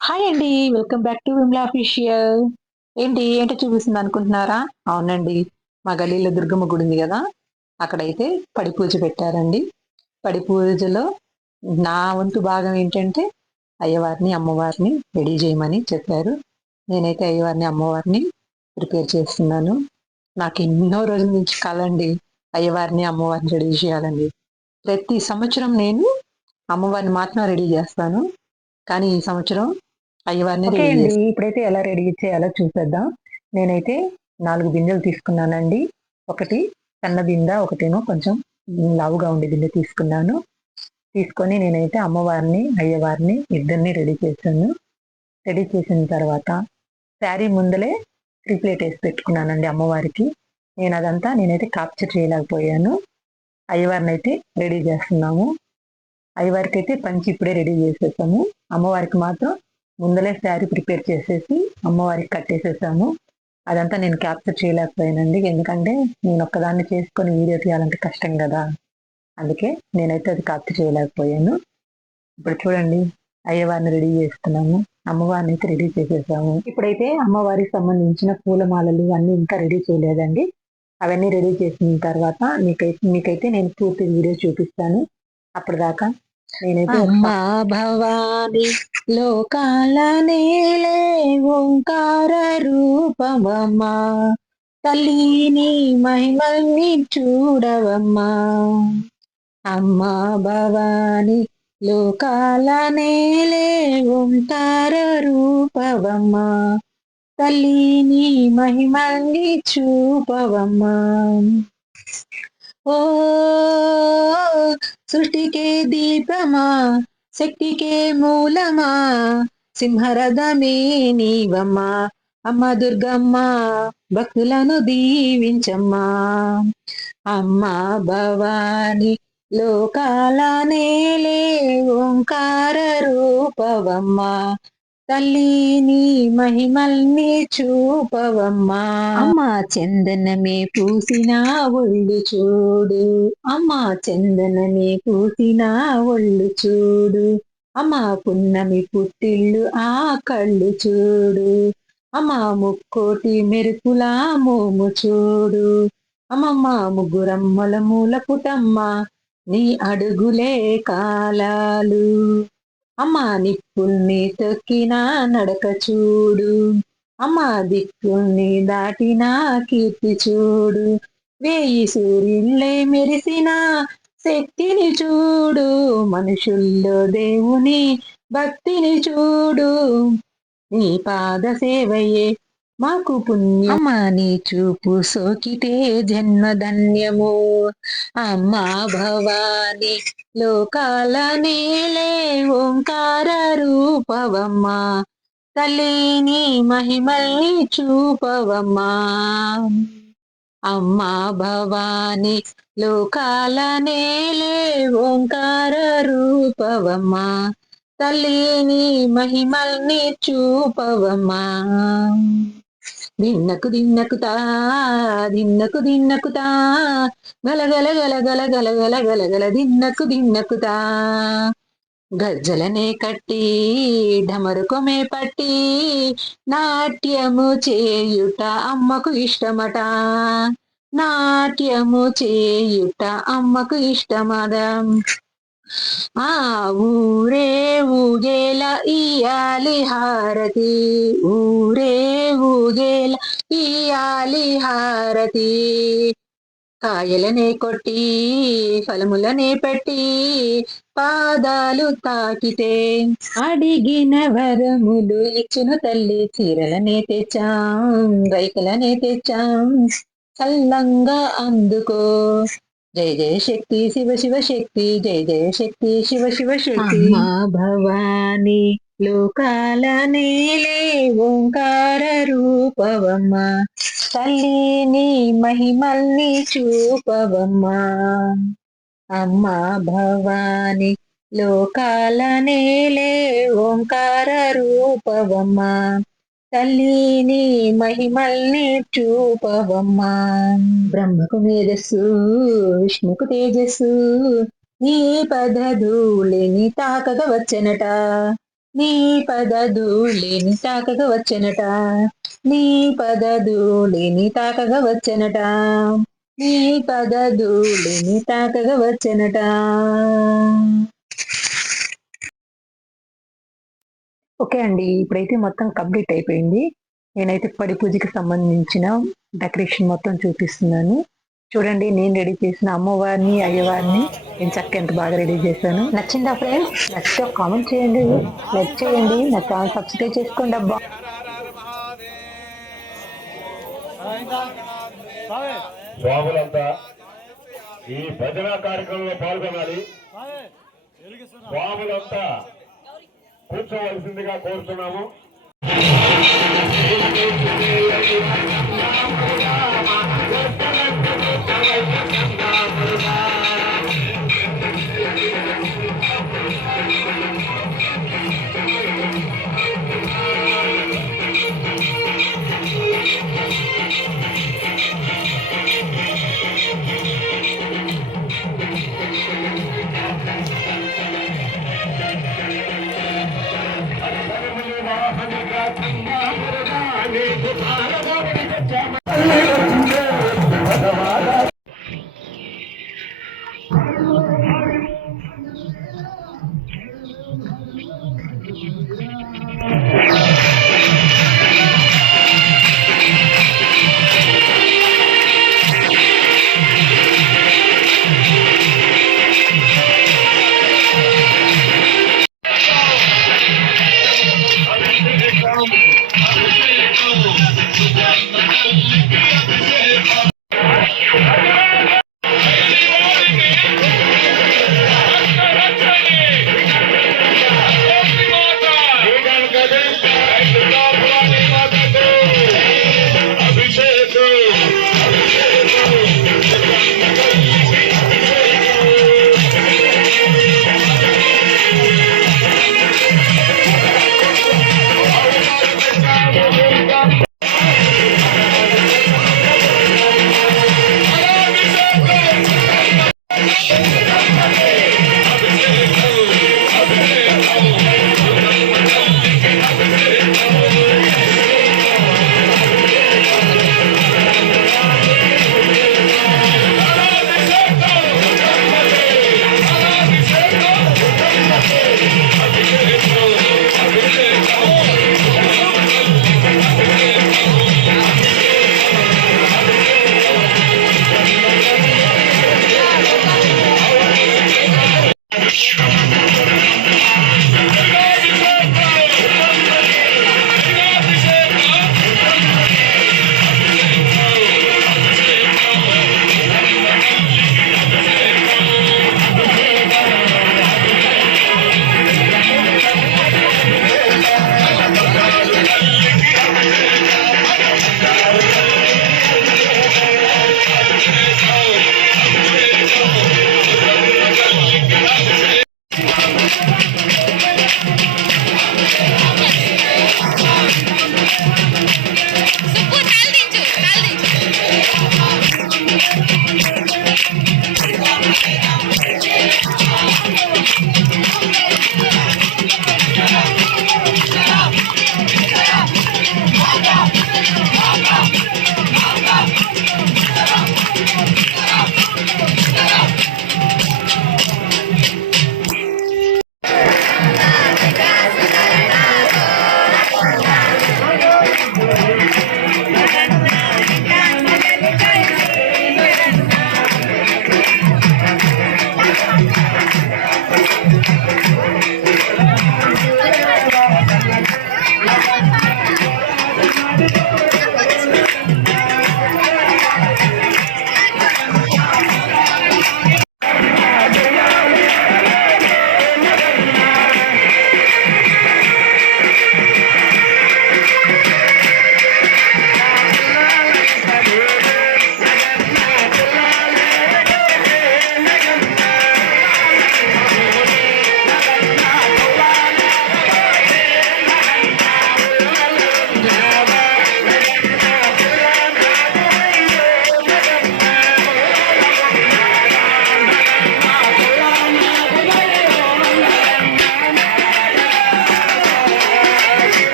Hi అండి. Welcome back to Vimla official. ఏంటో చూపిస్తుంది అనుకుంటున్నారా? అవునండి. మా గల్లీలో దుర్గమ్మ గుడి ఉంది గదా! అక్కడైతే పడి పూజ పెట్టారండి. పడి పూజలో నా వంతు భాగం ఏంటంటే, అయ్యవారిని, అమ్మవారిని రెడీ జేయమని చెప్పారు. నేనైతే అయ్యవారిని, అమ్మవారిని ప్రిపేర్ చేస్తున్నాను. నాకు ఎన్నో రోజుల నుంచి కలండి. అయ్యవారిని, అమ్మవారిని రెడీ చేయాలని. ప్రతి సంవత్సరం నేను అమ్మవారిని మాత్రం రెడీ జేస్తాను. కానీ ఈ సంవత్సరం అయ్యవారిని ఓకే రెడీ అండి. చేశాను. ఇప్పుడైతే ఎలా రెడీ చేయాలో చూసేద్దాం. నేనైతే 4 బిందెలు తీసుకున్నానండి. ఒకటి సన్న బిందె, ఒకటేమో కొంచెం లావుగా ఉండే బిందె తీసుకున్నాను. తీసుకొని నేనైతే అమ్మవారిని, అయ్యవారిని ఇద్దరిని రెడీ చేశాను. రెడీ చేసిన తర్వాత శారీ ముందలే ప్లేట్ ఏసి పెట్టుకున్నానండి అమ్మవారికి. నేనైతే క్యాప్చర్ చేయలేకపోయాను. అయ్యవారినైతే రెడీ చేస్తున్నాము. అయ్యవారికైతే పంచి ఇప్పుడే రెడీ చేసేసాము. అమ్మవారికి మాత్రం ముందలే శారీ ప్రిపేర్ చేసేసి అమ్మవారికి కట్టేసేసాము. అదంతా నేను క్యాప్చర్ చేయలేకపోయానండి. ఎందుకంటే నేను ఒక్కదాన్ని చేసుకొని వీడియో తీయాలంటే కష్టం కదా! అందుకే నేనైతే అది క్యాప్చర్ చేయలేకపోయాను. ఇప్పుడు చూడండి, అయ్యవారిని రెడీ చేస్తున్నాము. అమ్మవారిని అయితే రెడీ చేసేసాము. ఇప్పుడైతే అమ్మవారికి సంబంధించిన పూలమాలలు అన్నీ ఇంకా రెడీ చేయలేదండి. అవన్నీ రెడీ చేసిన తర్వాత మీకైతే నేను పూర్తి వీడియో చూపిస్తాను. అప్పటిదాకా నేనైతే అమ్మా భవాని లోకాల నేలే ఓంకార రూపమమ్మా, తల్లిని మహిమల్ని చూడవమ్మా. అమ్మా భవాని లోకాల నేలే ఓంకార రూపవమ్మా, తల్లిని మహిమల్ని చూపవమ్మా. ఓ సృష్టికే దీపమా, శక్తికే మూలమా, సింహరథమే నీవమ్మా. అమ్మ దుర్గమ్మ భక్తులను దీవించమ్మా. అమ్మ భవాని లోకాల నేలే ఓంకార రూపవమ్మా, తల్లిని మహిమల్ని చూపవమ్మా. అమ్మ చందనమే పూసిన ఒళ్ళు చూడు, అమ్మ చందనమే పూసిన ఒళ్ళు చూడు, అమ్మ పున్నమి పుట్టిల్లు ఆ కళ్ళు చూడు, అమ్మ ముక్కోటి మెరుపుల మోము చూడు, అమ్మమ్మ ముగ్గురమ్మల మూల పుటమ్మ నీ అడుగులే కాలాలు. అమ్మ నిప్పుల్ని తొక్కిన నడక చూడు, అమ్మ దిక్కుల్ని దాటిన కీర్తి చూడు, వేయి సూర్యుల్లే మెరిసిన శక్తిని చూడు, మనుషుల్లో దేవుని భక్తిని చూడు, నీ పాద సేవయే మాకు పుణ్యం. అమ్మ నీ చూపు సోకితే జన్మధన్యము. అమ్మా భవాని లోకాల నేలే ఓంకార రూపవమ్మా, తల్లిని మహిమల్ని చూపవమ్మా. అమ్మా భవాని లోకాల నేలే ఓంకార రూపవమ్మా, తల్లిని మహిమల్ని చూపవమ్మా. దిన్నకు దిన్నకుతా, దిన్నకు దిన్నకుతా, గలగల గలగల గలగల గలగల దిన్నకు దిన్నకుతా. గజ్జలనే కట్టి ఢమరుకొమే పట్టి నాట్యము చేయుట అమ్మకు ఇష్టమట, నాట్యము చేయుట అమ్మకు ఇష్టమద. ఆ ఊరే ఊగేల ఇయ్యాలి హారతి, ఊరే ఊగేల ఇయ్యాలి హారతి. కాయలనే కొట్టి ఫలములనే పెట్టి పాదాలు తాకితే అడిగిన వరములు ఇచ్చును తల్లి. చీరలనే తెచ్చాం, రైకలనే తెచ్చాం, చల్లంగా అందుకో. జయ జయ శక్తి శివ శివ శక్తి, జయ జయ శక్తి శివ శివ శక్తి. అమ్మా భవాని లోకాల నేలే ఓంకార రూపవమ్మా, తల్లిని మహిమల్ని చూపవమ్మా. అమ్మా భవాని లోకాల నేలే ఓంకార రూపవమ్మా, తల్లిని మహిమల్ని చూపవమ్మా. బ్రహ్మకు మేధస్సు, విష్ణుకు తేజస్సు, నీ పదధూళిని తాకగ వచ్చనట, నీ పదధూళిని తాకగా వచ్చెనట, నీ పదధూళిని తాకగా వచ్చెనట, నీ పదధూళిని తాకగా వచ్చెనట. ఓకే అండి, ఇప్పుడైతే మొత్తం కంప్లీట్ అయిపోయింది. నేనైతే పడి పూజకి సంబంధించిన డెకరేషన్ మొత్తం చూపిస్తున్నాను. చూడండి, నేను రెడీ చేసిన అమ్మవారిని అయ్యవారిని నేను చక్క ఎంత బాగా రెడీ చేశాను. నచ్చిందా ఫ్రెండ్స్? నచ్చితే కామెంట్ చేయండి, లైక్ చేయండి, నా ఛానల్ సబ్స్క్రైబ్ చేసుకోండి అబ్బా. స్వాములంతా ఈ భజన కార్యక్రమంలో పాల్గొనాలి. స్వాములంతా కూర్చోవలసిందిగా కోరుతున్నాము.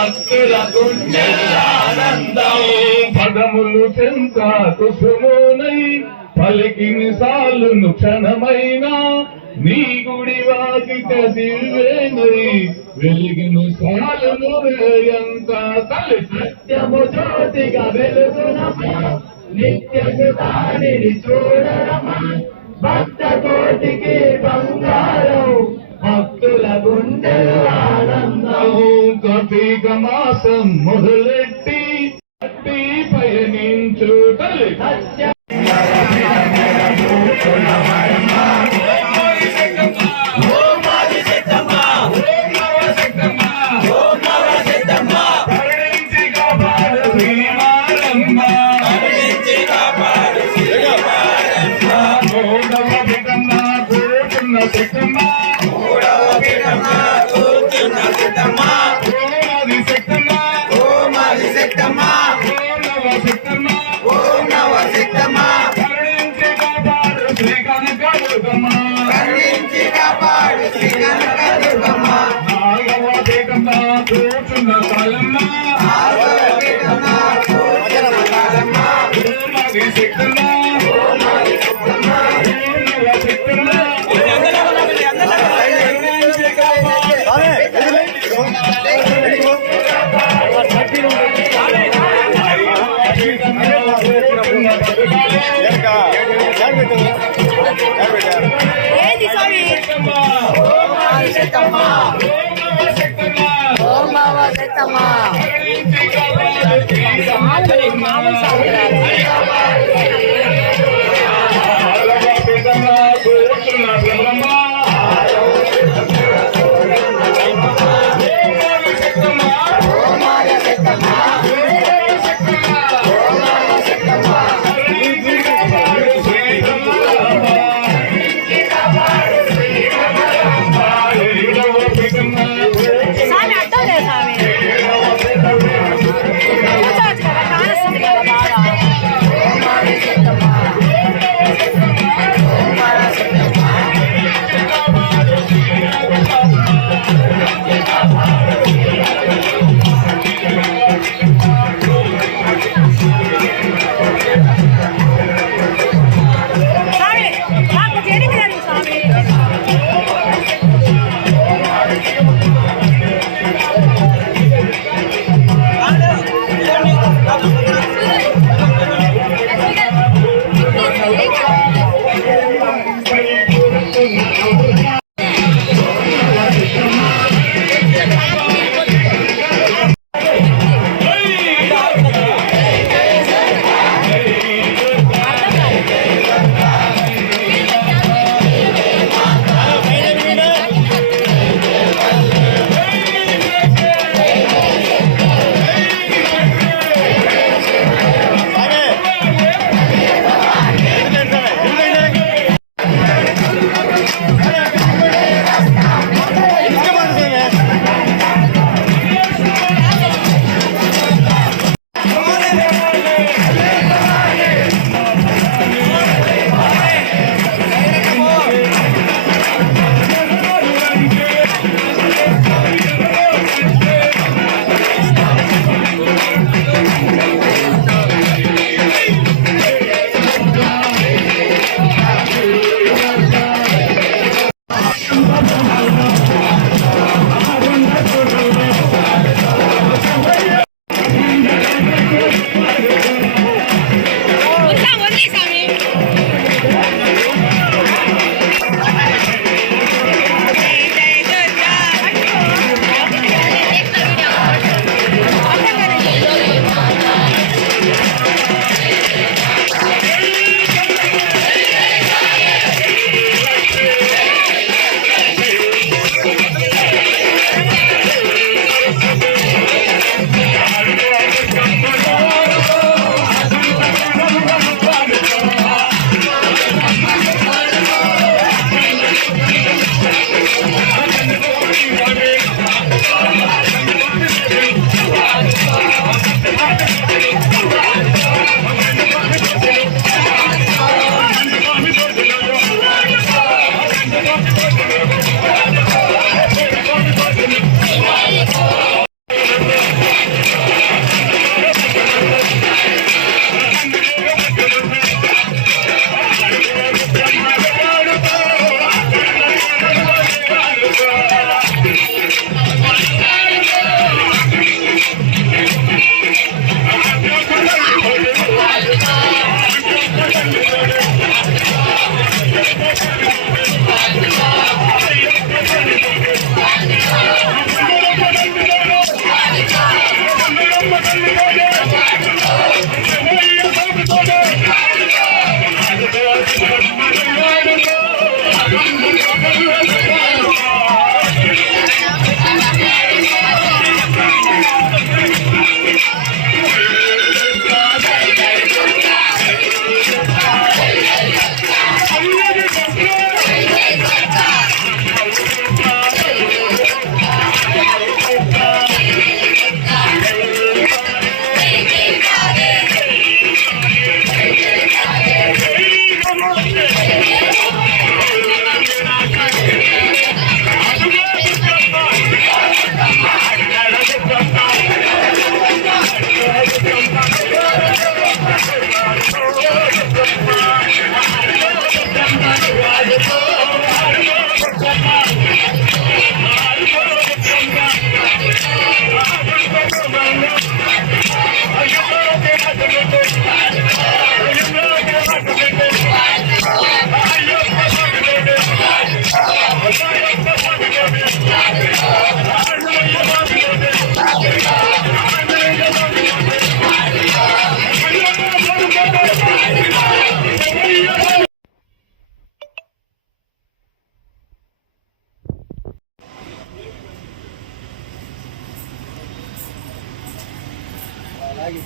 భక్తుల గుండెల్లానందం పదములు చెంత కుసుమోనై పలికిని సాలును క్షణమైనా నీ గుడి వాకిట దివ్వేనై వెలిగిను సాలును వేయంత తల్లి సత్యము జ్యోతిగా వెలుగునమా నిత్యముదానిని చూడరమా భక్త కోటికి బంగారం భక్తుల గుండెలు ఆనందం కార్తీక మాసం మొదలెట్టి పయనించు తల్లి సత్య ఏది స్వామి స్వామి అర్థం లేదు స్వామి అలాగే